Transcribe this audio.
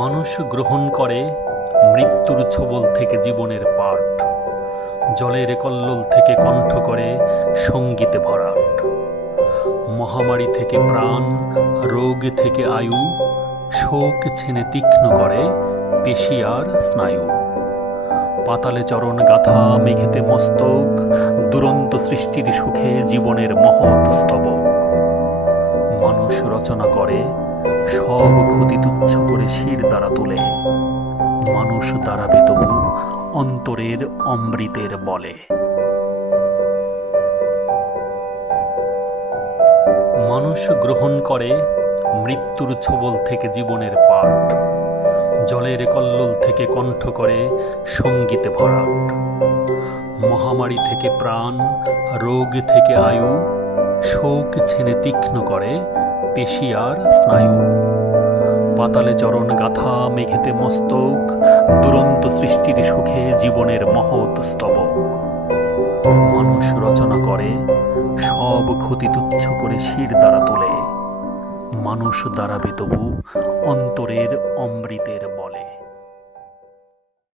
মানুষ গ্রহণ করে মৃত্যুর ছোবল থেকে জীবনের পাঠ, জলের কল্লোল থেকে কণ্ঠ করে সঙ্গীতে ভরাট। মহামারী থেকে প্রাণ, রোগ থেকে আয়ু, শোক ছেনে তীক্ষ্ণ করে পেশি আর স্নায়ু। পাতালে চরণ গাথা, মেঘেতে মস্তক, দুরন্ত সৃষ্টির সুখে জীবনের মহৎ স্তবক। মানুষ রচনা করে সব ক্ষতি তুচ্ছ করে শির দ্বারা তুলে, মানুষ দাঁড়াবে তবু অন্তরের অমৃতের বলে। মানুষ গ্রহণ করে মৃত্যুর ছোবল থেকে জীবনের পাঠ, জলের কল্লোল থেকে কণ্ঠ করে সঙ্গীতে ভরাট। মহামারী থেকে প্রাণ, রোগ থেকে আয়ু, শোক ছেনে তীক্ষ্ণ করে পেশি আর স্নায়ু। পাতালে চরণ গাথা, মেঘেতে মস্তক, দুরন্ত সৃষ্টির সুখে জীবনের মহৎ স্তবক। মানুষ রচনা করে সব ক্ষতি তুচ্ছ করে শির দ্বারা তুলে, মানুষ দাঁড়াবে তবু অন্তরের অমৃতের বলে।